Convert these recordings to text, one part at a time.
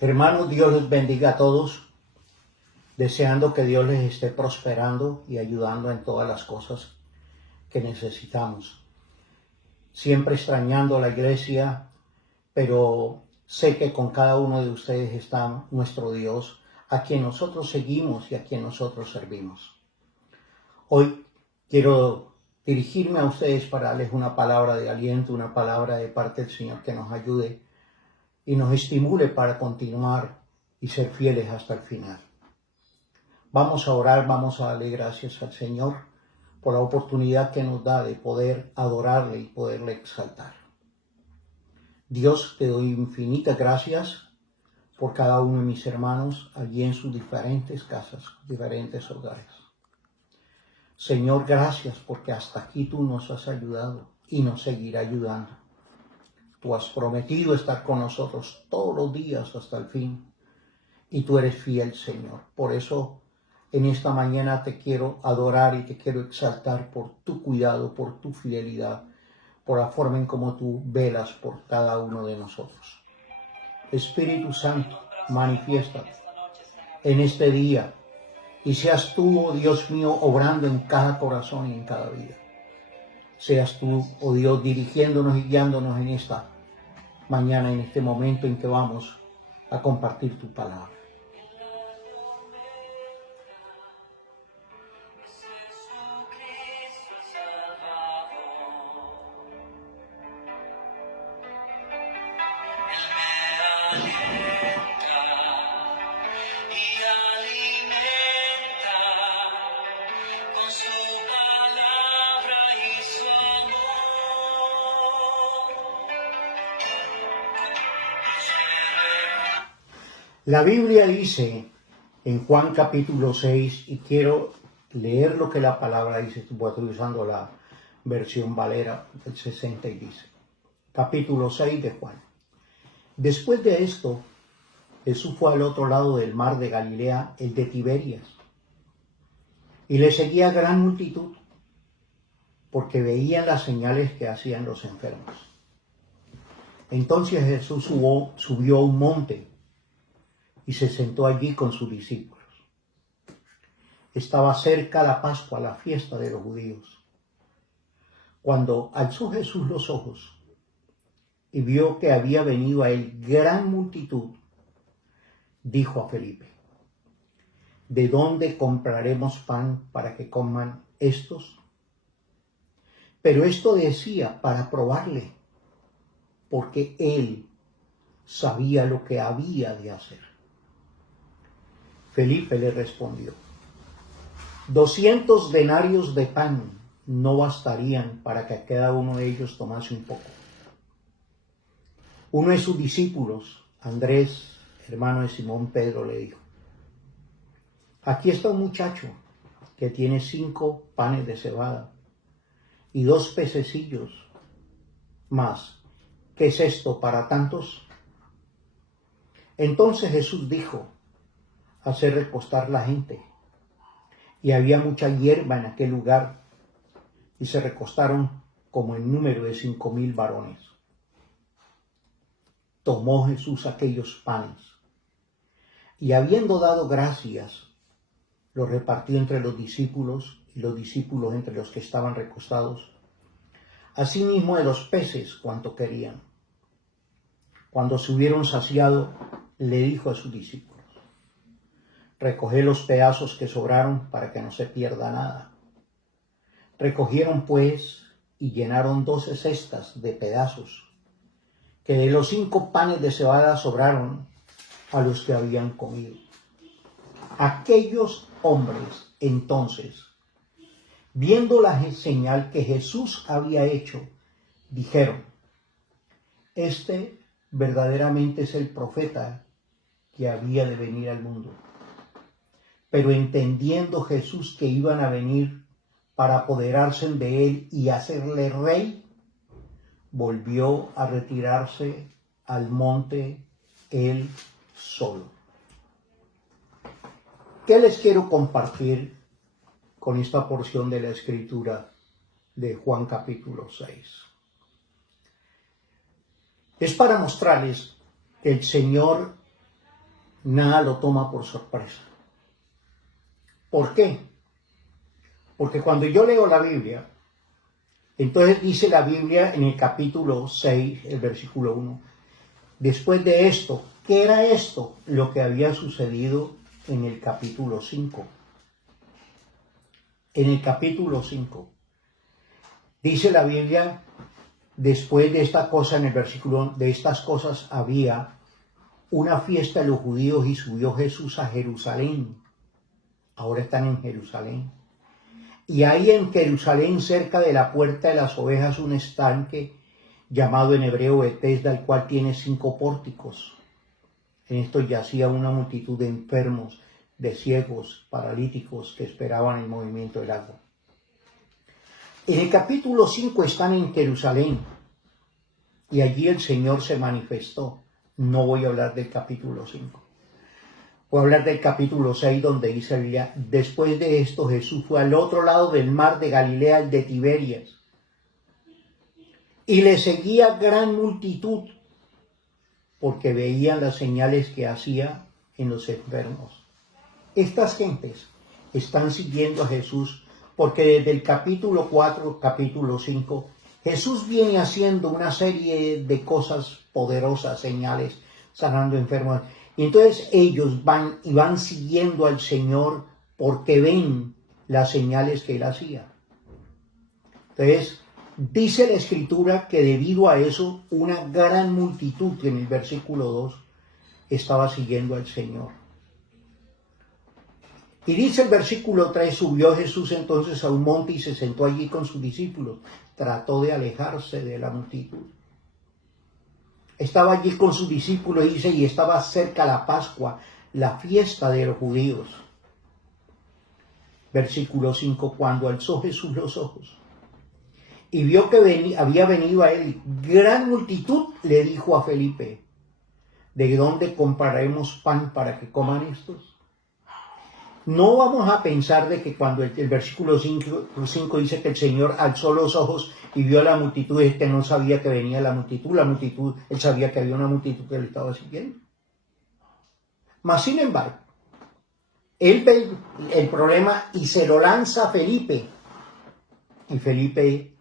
Hermanos, Dios les bendiga a todos, deseando que Dios les esté prosperando y ayudando en todas las cosas que necesitamos. Siempre extrañando la iglesia, pero sé que con cada uno de ustedes está nuestro Dios, a quien nosotros seguimos y a quien nosotros servimos. Hoy quiero dirigirme a ustedes para darles una palabra de aliento, una palabra de parte del Señor que nos ayude y nos estimule para continuar y ser fieles hasta el final. Vamos a orar, vamos a darle gracias al Señor por la oportunidad que nos da de poder adorarle y poderle exaltar. Dios, te doy infinitas gracias por cada uno de mis hermanos allí en sus diferentes casas, diferentes hogares. Señor, gracias porque hasta aquí tú nos has ayudado y nos seguirá ayudando. Tú has prometido estar con nosotros todos los días hasta el fin y tú eres fiel, Señor. Por eso en esta mañana te quiero adorar y te quiero exaltar por tu cuidado, por tu fidelidad, por la forma en cómo tú velas por cada uno de nosotros. Espíritu Santo, manifiéstate en este día y seas tú, oh Dios mío, obrando en cada corazón y en cada vida. Seas tú, oh Dios, dirigiéndonos y guiándonos en esta mañana, en este momento en que vamos a compartir tu palabra. La Biblia dice en Juan capítulo 6, y quiero leer lo que la palabra dice, estoy usando la versión Valera del 60 y dice, capítulo 6 de Juan. Después de esto, Jesús fue al otro lado del mar de Galilea, el de Tiberias, y le seguía gran multitud, porque veían las señales que hacían los enfermos. Entonces Jesús subió a un monte, y se sentó allí con sus discípulos. Estaba cerca la Pascua, la fiesta de los judíos. Cuando alzó Jesús los ojos y vio que había venido a él gran multitud, dijo a Felipe, ¿de dónde compraremos pan para que coman estos? Pero esto decía para probarle, porque él sabía lo que había de hacer. Felipe le respondió, 200 denarios de pan no bastarían para que cada uno de ellos tomase un poco. Uno de sus discípulos, Andrés, hermano de Simón Pedro, le dijo, aquí está un muchacho que tiene 5 panes de cebada y 2 pececillos más. ¿Qué es esto para tantos? Entonces Jesús dijo, hacer recostar la gente. Y había mucha hierba en aquel lugar, y se recostaron como en número de 5,000 varones. Tomó Jesús aquellos panes, y habiendo dado gracias, los repartió entre los discípulos, y los discípulos entre los que estaban recostados, asimismo de los peces cuanto querían. Cuando se hubieron saciado, le dijo a sus discípulos, recoged los pedazos que sobraron para que no se pierda nada. Recogieron pues y llenaron 12 cestas de pedazos, que de los 5 panes de cebada sobraron a los que habían comido. Aquellos hombres entonces, viendo la señal que Jesús había hecho, dijeron, este verdaderamente es el profeta que había de venir al mundo. Pero entendiendo Jesús que iban a venir para apoderarse de él y hacerle rey, volvió a retirarse al monte él solo. ¿Qué les quiero compartir con esta porción de la escritura de Juan capítulo 6? Es para mostrarles que el Señor nada lo toma por sorpresa. ¿Por qué? Porque cuando yo leo la Biblia, entonces dice la Biblia en el capítulo 6, el versículo 1, después de esto, ¿qué era esto? Lo que había sucedido en el capítulo 5. En el capítulo 5, dice la Biblia, después de esta cosa, en el versículo, de estas cosas había una fiesta de los judíos y subió Jesús a Jerusalén. Ahora están en Jerusalén. Y hay en Jerusalén, cerca de la puerta de las ovejas, un estanque llamado en hebreo Betesda, el cual tiene 5 pórticos. En esto yacía una multitud de enfermos, de ciegos, paralíticos, que esperaban el movimiento del agua. En el capítulo 5 están en Jerusalén, y allí el Señor se manifestó. No voy a hablar del capítulo 5. Voy a hablar del capítulo 6, donde dice la Biblia, después de esto Jesús fue al otro lado del mar de Galilea, el de Tiberias, y le seguía gran multitud, porque veían las señales que hacía en los enfermos. Estas gentes están siguiendo a Jesús, porque desde el capítulo 4, capítulo 5, Jesús viene haciendo una serie de cosas poderosas, señales, sanando enfermos. Y entonces ellos van siguiendo al Señor porque ven las señales que Él hacía. Entonces, dice la Escritura que debido a eso, una gran multitud, que en el versículo 2, estaba siguiendo al Señor. Y dice el versículo 3, subió Jesús entonces a un monte y se sentó allí con sus discípulos. Trató de alejarse de la multitud. Estaba allí con sus discípulos, dice, y estaba cerca la Pascua, la fiesta de los judíos. Versículo 5, cuando alzó Jesús los ojos y vio que había venido a él gran multitud, le dijo a Felipe, ¿de dónde compraremos pan para que coman estos? No vamos a pensar de que cuando el versículo 5 dice que el Señor alzó los ojos y vio a la multitud, no sabía que venía la multitud, él sabía que había una multitud que le estaba siguiendo. Mas sin embargo, él ve el problema y se lo lanza a Felipe. Y Felipe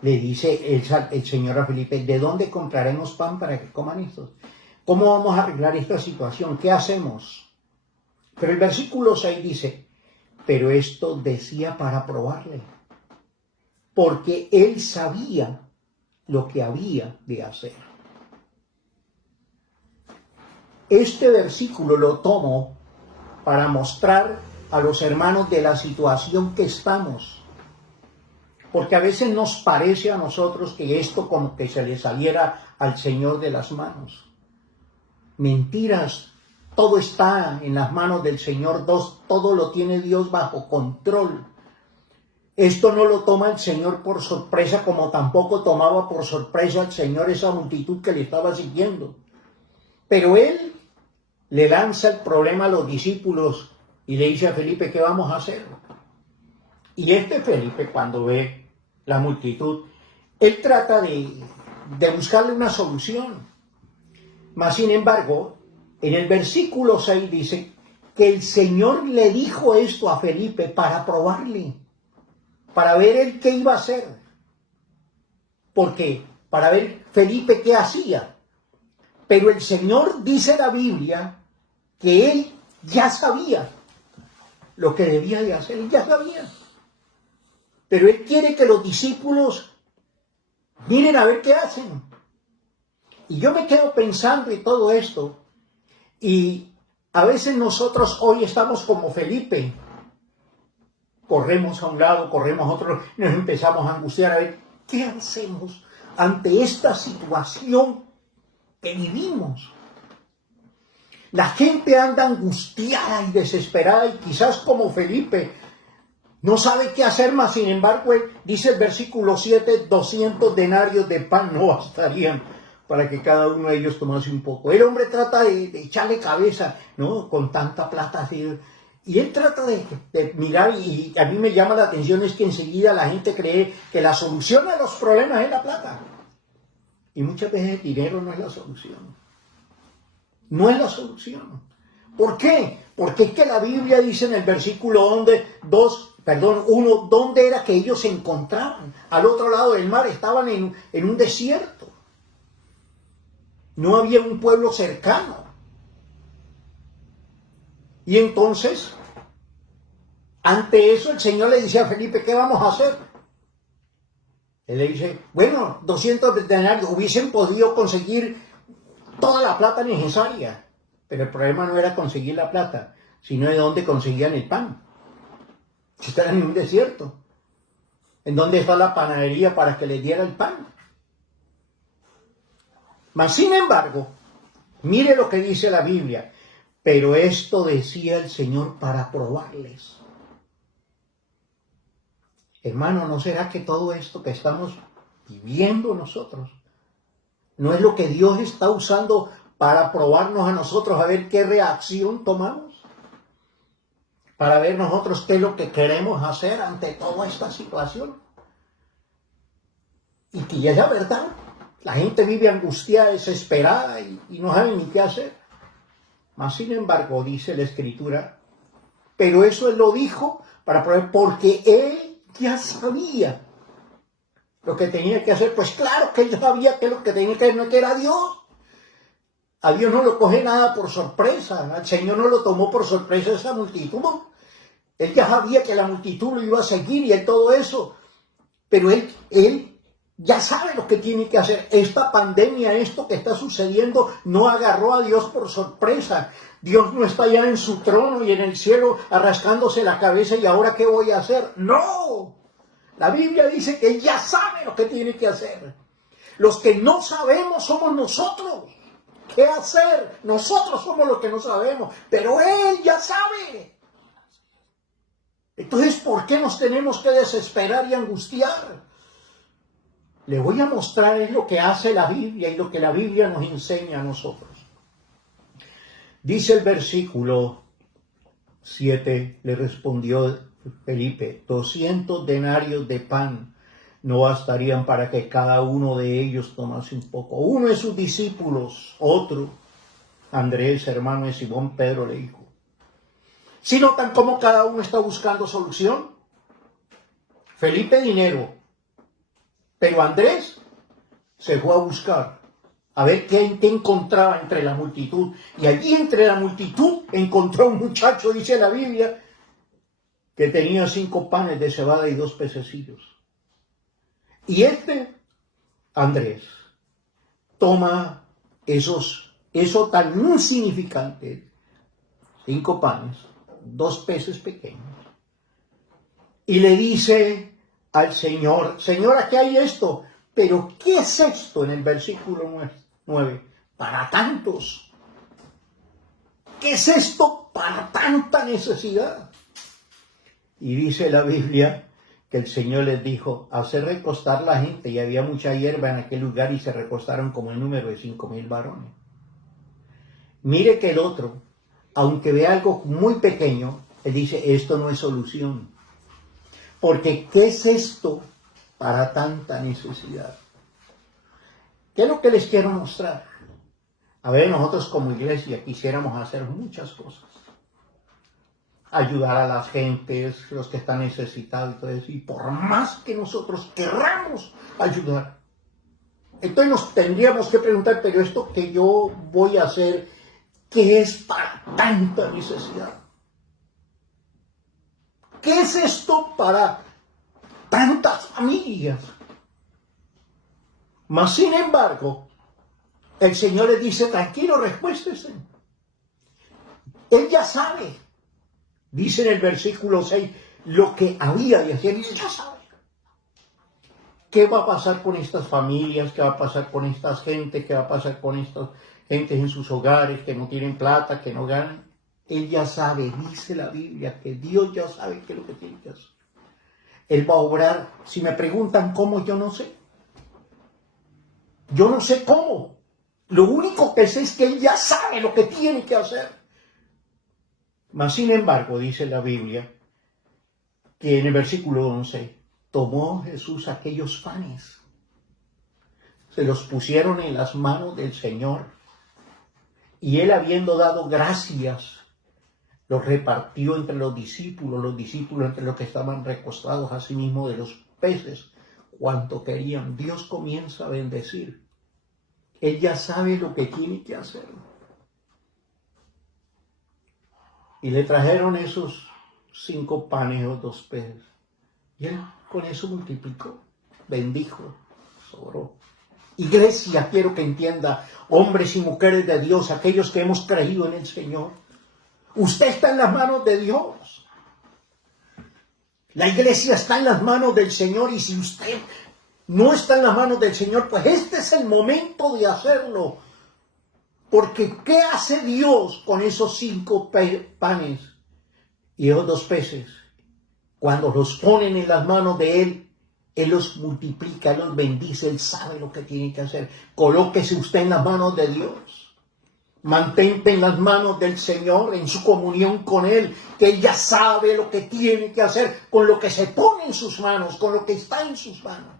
le dice, el Señor a Felipe, ¿de dónde compraremos pan para que coman estos? ¿Cómo vamos a arreglar esta situación? ¿Qué hacemos? Pero el versículo 6 dice, pero esto decía para probarle, porque él sabía lo que había de hacer. Este versículo lo tomo para mostrar a los hermanos de la situación que estamos, porque a veces nos parece a nosotros que esto como que se le saliera al Señor de las manos. Mentiras. Todo está en las manos del Señor, todo lo tiene Dios bajo control. Esto no lo toma el Señor por sorpresa, como tampoco tomaba por sorpresa al Señor esa multitud que le estaba siguiendo. Pero Él le lanza el problema a los discípulos y le dice a Felipe, ¿qué vamos a hacer? Y Felipe, cuando ve la multitud, él trata de buscarle una solución. Mas, sin embargo, en el versículo 6 dice que el Señor le dijo esto a Felipe para probarle, para ver él qué iba a hacer. Porque para ver Felipe qué hacía. Pero el Señor dice la Biblia que él ya sabía lo que debía de hacer, él ya sabía. Pero él quiere que los discípulos miren a ver qué hacen. Y yo me quedo pensando en todo esto. Y a veces nosotros hoy estamos como Felipe. Corremos a un lado, corremos a otro, nos empezamos a angustiar a ver qué hacemos ante esta situación que vivimos. La gente anda angustiada y desesperada y quizás como Felipe no sabe qué hacer, más sin embargo, dice el versículo 7, 200 denarios de pan no bastarían para que cada uno de ellos tomase un poco. El hombre trata de echarle cabeza, ¿no? Con tanta plata así. Y él trata de mirar, y a mí me llama la atención es que enseguida la gente cree que la solución a los problemas es la plata. Y muchas veces el dinero no es la solución. No es la solución. ¿Por qué? Porque es que la Biblia dice en el versículo 1, ¿dónde era que ellos se encontraban? Al otro lado del mar, estaban en un desierto. No había un pueblo cercano. Y entonces, ante eso, el Señor le dice a Felipe, ¿qué vamos a hacer? Él le dice, bueno, 200 denarios, hubiesen podido conseguir toda la plata necesaria. Pero el problema no era conseguir la plata, sino de dónde conseguían el pan. Si estaban en un desierto, ¿en dónde está la panadería para que les diera el pan? Mas, sin embargo, mire lo que dice la Biblia. Pero esto decía el Señor para probarles. Hermano, ¿no será que todo esto que estamos viviendo nosotros no es lo que Dios está usando para probarnos a nosotros, a ver qué reacción tomamos? Para ver nosotros qué es lo que queremos hacer ante toda esta situación. Y que ya es la verdad, la gente vive angustiada, desesperada y no sabe ni qué hacer. Mas, sin embargo, dice la Escritura, pero eso Él lo dijo para probar, porque Él ya sabía lo que tenía que hacer. Pues claro que Él sabía que lo que tenía que hacer, no que era Dios. A Dios no lo coge nada por sorpresa, al Señor no lo tomó por sorpresa esa multitud. Él ya sabía que la multitud lo iba a seguir y Él todo eso, pero Él ya sabe lo que tiene que hacer. Esta pandemia, esto que está sucediendo, no agarró a Dios por sorpresa. Dios no está ya en su trono y en el cielo arrastrándose la cabeza y ahora ¿qué voy a hacer? No, la Biblia dice que Él ya sabe lo que tiene que hacer. Los que no sabemos somos nosotros. ¿Qué hacer? Nosotros somos los que no sabemos, pero Él ya sabe. Entonces, ¿por qué nos tenemos que desesperar y angustiar? Le voy a mostrar es lo que hace la Biblia y lo que la Biblia nos enseña a nosotros. Dice el versículo 7, le respondió Felipe, 200 denarios de pan no bastarían para que cada uno de ellos tomase un poco. Uno de sus discípulos, otro, Andrés, hermano de Simón Pedro, le dijo, ¿sí notan cómo cada uno está buscando solución? Felipe dinero, pero Andrés se fue a buscar, a ver qué encontraba entre la multitud. Y allí entre la multitud encontró un muchacho, dice la Biblia, que tenía 5 panes de cebada y 2 pececillos. Y Andrés, toma eso tan insignificante, 5 panes, 2 peces pequeños, y le dice al Señor, Señor, aquí hay esto, pero ¿qué es esto en el versículo 9? Para tantos. ¿Qué es esto para tanta necesidad? Y dice la Biblia que el Señor les dijo, hacer recostar la gente, y había mucha hierba en aquel lugar y se recostaron como el número de 5,000 varones. Mire que el otro, aunque vea algo muy pequeño, él dice, esto no es solución. Porque ¿qué es esto para tanta necesidad? ¿Qué es lo que les quiero mostrar? A ver, nosotros como iglesia quisiéramos hacer muchas cosas. Ayudar a las gentes, los que están necesitados y todo eso. Y por más que nosotros querramos ayudar, entonces nos tendríamos que preguntar, pero esto que yo voy a hacer, ¿qué es para tanta necesidad? ¿Qué es esto para tantas familias? Mas, sin embargo, el Señor le dice, tranquilo, recuéstese. Él ya sabe, dice en el versículo 6, lo que había de hacer, y Él ya sabe. ¿Qué va a pasar con estas familias? ¿Qué va a pasar con estas gentes? ¿Qué va a pasar con estas gentes en sus hogares que no tienen plata, que no ganan? Él ya sabe, dice la Biblia, que Dios ya sabe qué es lo que tiene que hacer. Él va a obrar. Si me preguntan cómo, yo no sé. Yo no sé cómo. Lo único que sé es que Él ya sabe lo que tiene que hacer. Mas, sin embargo, dice la Biblia, que en el versículo 11, tomó Jesús aquellos panes, se los pusieron en las manos del Señor, Y él, habiendo dado gracias, los repartió entre los discípulos entre los que estaban recostados, asimismo de los peces, cuanto querían. Dios comienza a bendecir. Él ya sabe lo que tiene que hacer. Y le trajeron esos 5 panes o 2 peces. Y él con eso multiplicó, bendijo, sobró. Iglesia, quiero que entienda, hombres y mujeres de Dios, aquellos que hemos creído en el Señor, usted está en las manos de Dios. La iglesia está en las manos del Señor, y si usted no está en las manos del Señor, pues este es el momento de hacerlo. Porque ¿qué hace Dios con esos 5 panes y esos 2 peces? Cuando los ponen en las manos de Él, Él los multiplica, Él los bendice, Él sabe lo que tiene que hacer. Colóquese usted en las manos de Dios. Mantente en las manos del Señor, en su comunión con Él, que Él ya sabe lo que tiene que hacer con lo que se pone en sus manos, con lo que está en sus manos.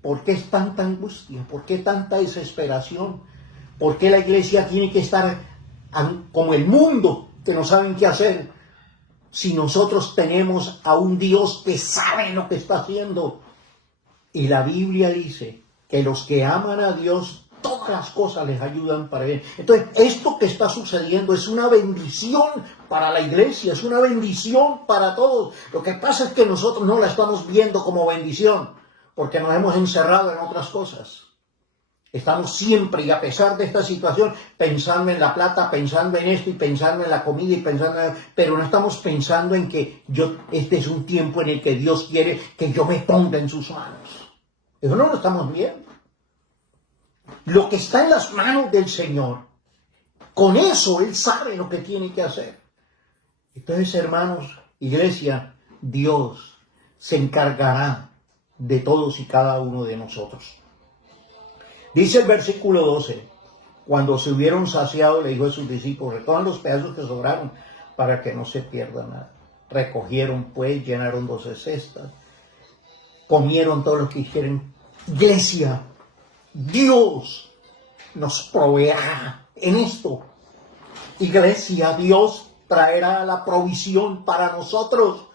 ¿Por qué es tanta angustia? ¿Por qué tanta desesperación? ¿Por qué la iglesia tiene que estar como el mundo, que no saben qué hacer? Si nosotros tenemos a un Dios que sabe lo que está haciendo. Y la Biblia dice que los que aman a Dios, todas las cosas les ayudan para bien. Entonces, esto que está sucediendo es una bendición para la iglesia, es una bendición para todos. Lo que pasa es que nosotros no la estamos viendo como bendición, porque nos hemos encerrado en otras cosas. Estamos siempre, y a pesar de esta situación, pensando en la plata, pensando en esto, y pensando en la comida, y pero no estamos pensando en que este es un tiempo en el que Dios quiere que yo me ponga en sus manos. Eso no lo estamos viendo. Lo que está en las manos del Señor, con eso Él sabe lo que tiene que hacer. Entonces, hermanos, iglesia, Dios se encargará de todos y cada uno de nosotros. Dice el versículo 12, cuando se hubieron saciado, le dijo a sus discípulos: recojan los pedazos que sobraron para que no se pierda nada. Recogieron pues, llenaron 12 cestas, comieron todos los que quisieran. Iglesia, Dios nos proveerá en esto. Iglesia, Dios traerá la provisión para nosotros,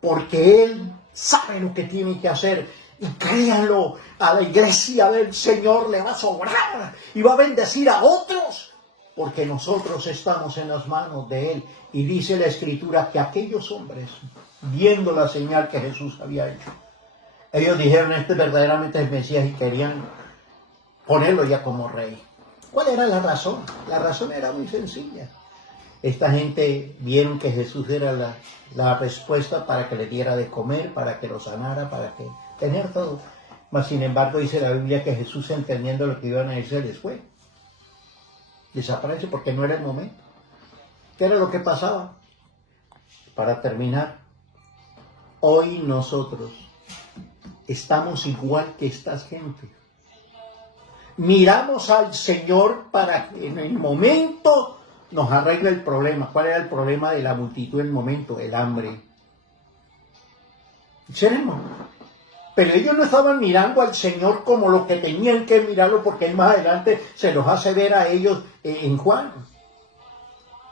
porque Él sabe lo que tiene que hacer. Y créanlo, a la iglesia del Señor le va a sobrar y va a bendecir a otros, porque nosotros estamos en las manos de Él. Y dice la Escritura que aquellos hombres, viendo la señal que Jesús había hecho, ellos dijeron: este verdaderamente es el Mesías, y querían ponerlo ya como rey. ¿Cuál era la razón? La razón era muy sencilla. Esta gente vieron que Jesús era la respuesta para que le diera de comer, para que lo sanara, para que tener todo. Mas sin embargo dice la Biblia que Jesús, entendiendo lo que iban a decir, les fue. Desaparece porque no era el momento. ¿Qué era lo que pasaba? Para terminar, hoy nosotros estamos igual que esta gente. Miramos al Señor para que en el momento nos arregle el problema. ¿Cuál era el problema de la multitud en el momento? El hambre. ¿Seremos? Pero ellos no estaban mirando al Señor como lo que tenían que mirarlo, porque Él más adelante se los hace ver a ellos en Juan.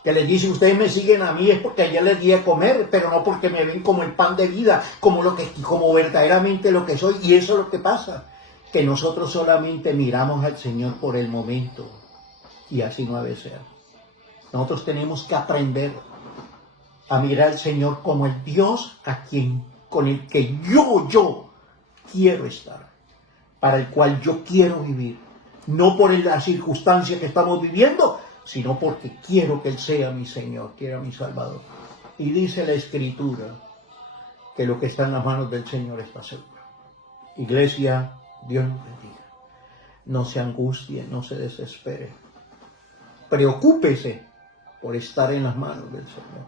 Que les dice: ustedes me siguen a mí es porque ayer les di a comer, pero no porque me ven como el pan de vida, como verdaderamente lo que soy. Y eso es lo que pasa, que nosotros solamente miramos al Señor por el momento, y así no debe ser. Nosotros tenemos que aprender a mirar al Señor como el Dios con el que yo quiero estar, para el cual yo quiero vivir, no por la circunstancia que estamos viviendo, sino porque quiero que Él sea mi Señor, quiera mi Salvador. Y dice la Escritura que lo que está en las manos del Señor está seguro. Iglesia, Dios nos bendiga. No se angustie, no se desespere. Preocúpese por estar en las manos del Señor.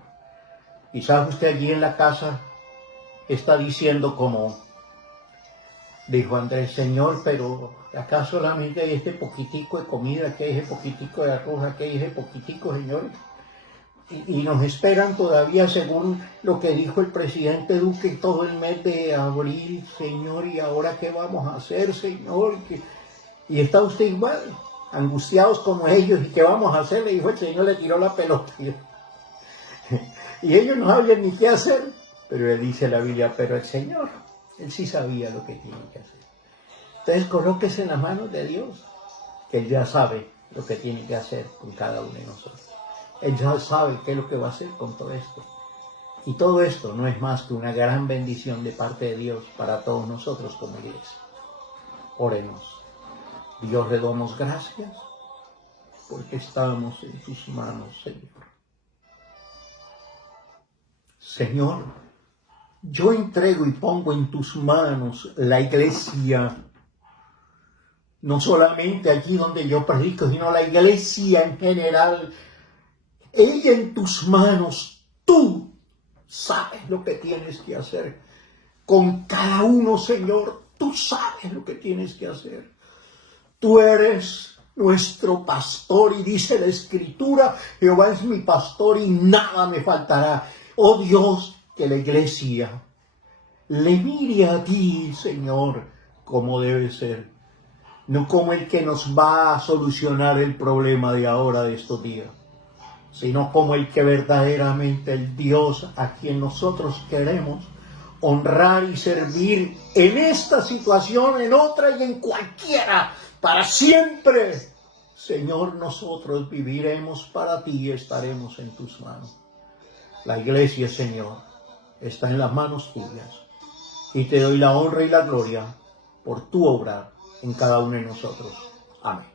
Quizás usted allí en la casa está diciendo, como dijo Andrés: Señor, pero acá solamente hay este poquitico de comida, aquí hay ese poquitico de arroz, aquí hay ese poquitico, Señor. Y nos esperan todavía, según lo que dijo el presidente Duque, todo el mes de abril, Señor. ¿Y ahora qué vamos a hacer, Señor? Y está usted igual. angustiados como ellos, ¿y qué vamos a hacer? Le dijo el Señor, le tiró la pelota. Y ellos no sabían ni qué hacer, pero él dice la Biblia, pero el Señor, él sí sabía lo que tiene que hacer. Entonces colóquese en las manos de Dios, que él ya sabe lo que tiene que hacer con cada uno de nosotros. Él ya sabe qué es lo que va a hacer con todo esto. Y todo esto no es más que una gran bendición de parte de Dios para todos nosotros como iglesia. Oremos. Dios, le damos gracias porque estamos en tus manos, Señor. Señor, yo entrego y pongo en tus manos la iglesia, no solamente allí donde yo predico, sino la iglesia en general. Ella en tus manos, tú sabes lo que tienes que hacer con cada uno, Señor. Tú sabes lo que tienes que hacer. Tú eres nuestro pastor y dice la Escritura, Jehová es mi pastor y nada me faltará. Oh Dios, que la iglesia le mire a ti, Señor, como debe ser. No como el que nos va a solucionar el problema de ahora, de estos días, sino como el que verdaderamente el Dios a quien nosotros queremos honrar y servir en esta situación, en otra y en cualquiera, para siempre. Señor, nosotros viviremos para ti y estaremos en tus manos. La iglesia, Señor, está en las manos tuyas y te doy la honra y la gloria por tu obra en cada uno de nosotros. Amén.